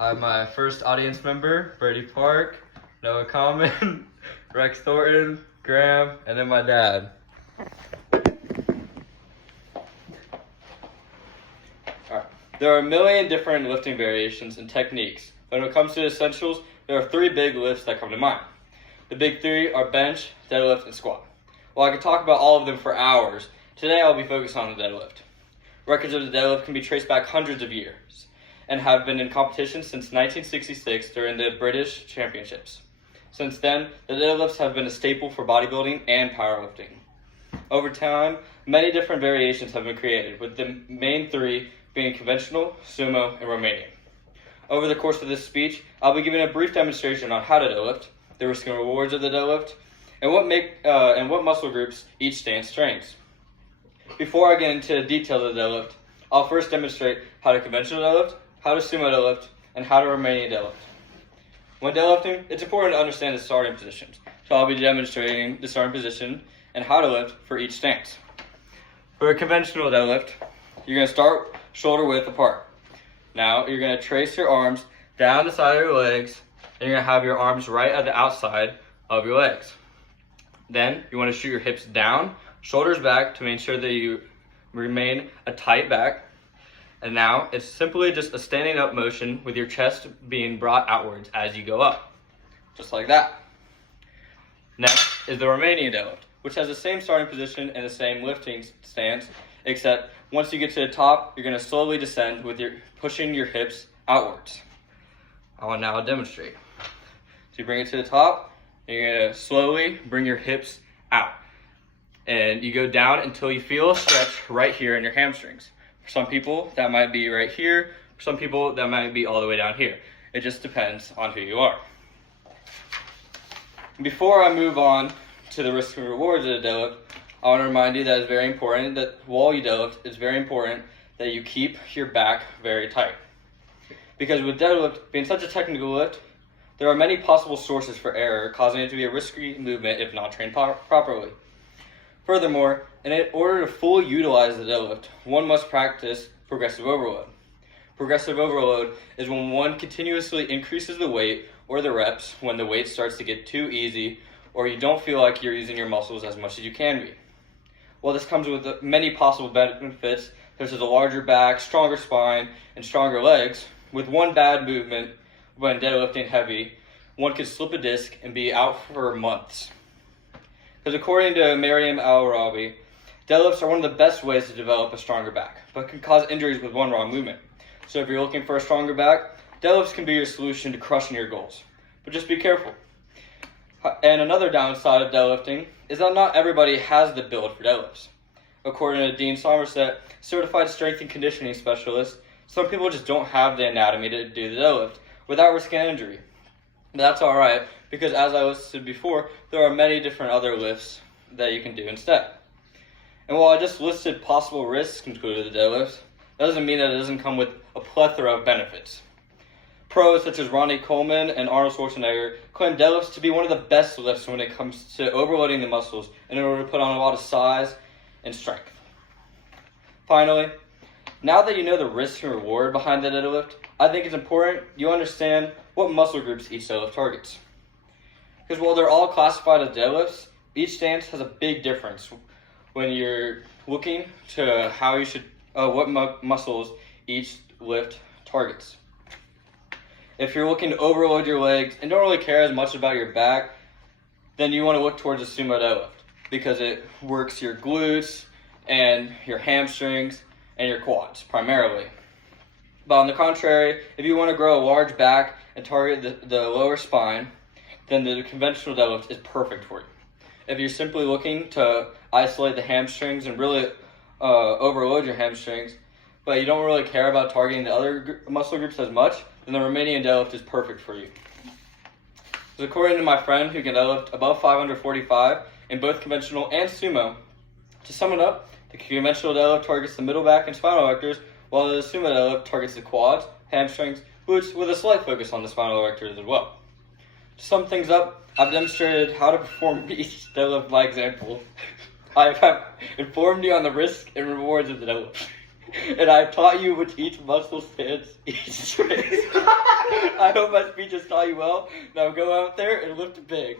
I have my first audience member, Brady Park, Noah Common, Rex Thornton, Graham, and then my dad. Alright. There are a million different lifting variations and techniques. When it comes to essentials, there are 3 big lifts that come to mind. The big 3 are bench, deadlift, and squat. While I could talk about all of them for hours, today I'll be focused on the deadlift. Records of the deadlift can be traced back hundreds of years and have been in competition since 1966 during the British Championships. Since then, the deadlifts have been a staple for bodybuilding and powerlifting. Over time, many different variations have been created, with the main 3 being conventional, sumo, and Romanian. Over the course of this speech, I'll be giving a brief demonstration on how to deadlift, the risks and rewards of the deadlift, and what muscle groups each stance trains. Before I get into the details of the deadlift, I'll first demonstrate how to conventional deadlift, how to sumo deadlift, and how to Romanian deadlift. When deadlifting, it's important to understand the starting positions, so I'll be demonstrating the starting position and how to lift for each stance. For a conventional deadlift, you're going to start shoulder width apart. Now, you're going to trace your arms down the side of your legs, and you're going to have your arms right at the outside of your legs. Then, you want to shoot your hips down, shoulders back to make sure that you remain a tight back. And now, it's simply just a standing up motion with your chest being brought outwards as you go up. Just like that. Next is the Romanian deadlift, which has the same starting position and the same lifting stance, except once you get to the top, you're going to slowly descend with pushing your hips outwards. I will now demonstrate. So you bring it to the top, and you're going to slowly bring your hips out. And you go down until you feel a stretch right here in your hamstrings. For some people, that might be right here. For some people, that might be all the way down here. It just depends on who you are. Before I move on to the risks and rewards of the deadlift, I want to remind you that it's very important that while you deadlift, it's very important that you keep your back very tight. Because with deadlift being such a technical lift, there are many possible sources for error, causing it to be a risky movement if not trained properly. Furthermore, in order to fully utilize the deadlift, one must practice progressive overload. Progressive overload is when one continuously increases the weight or the reps when the weight starts to get too easy or you don't feel like you're using your muscles as much as you can be. While this comes with many possible benefits, such as a larger back, stronger spine, and stronger legs, with one bad movement when deadlifting heavy, one could slip a disc and be out for months. Because according to Mariam Al-Rabi, deadlifts are one of the best ways to develop a stronger back, but can cause injuries with one wrong movement. So if you're looking for a stronger back, deadlifts can be your solution to crushing your goals. But just be careful. And another downside of deadlifting is that not everybody has the build for deadlifts. According to Dean Somerset, certified strength and conditioning specialist, some people just don't have the anatomy to do the deadlift without risking injury. But that's alright, because as I listed before, there are many different other lifts that you can do instead. And while I just listed possible risks included with the deadlift, that doesn't mean that it doesn't come with a plethora of benefits. Pros such as Ronnie Coleman and Arnold Schwarzenegger claim deadlifts to be one of the best lifts when it comes to overloading the muscles in order to put on a lot of size and strength. Finally, now that you know the risk and reward behind the deadlift, I think it's important you understand what muscle groups each deadlift targets. Because while they're all classified as deadlifts, each stance has a big difference when you're looking to how you should, what muscles each lift targets. If you're looking to overload your legs and don't really care as much about your back, then you want to look towards a sumo deadlift because it works your glutes and your hamstrings and your quads primarily. But on the contrary, if you want to grow a large back and target the lower spine, then the conventional deadlift is perfect for you. If you're simply looking to isolate the hamstrings and really overload your hamstrings, but you don't really care about targeting the other muscle groups as much, then the Romanian deadlift is perfect for you. So according to my friend who can deadlift above 545 in both conventional and sumo, to sum it up, the conventional deadlift targets the middle back and spinal erectors, while the sumo deadlift targets the quads, hamstrings, glutes, with a slight focus on the spinal erectors as well. To sum things up, I've demonstrated how to perform each deadlift by example. I have informed you on the risks and rewards of the deadlift. And I've taught you which each muscle stands each strength. I hope my speech has taught you well. Now go out there and lift big.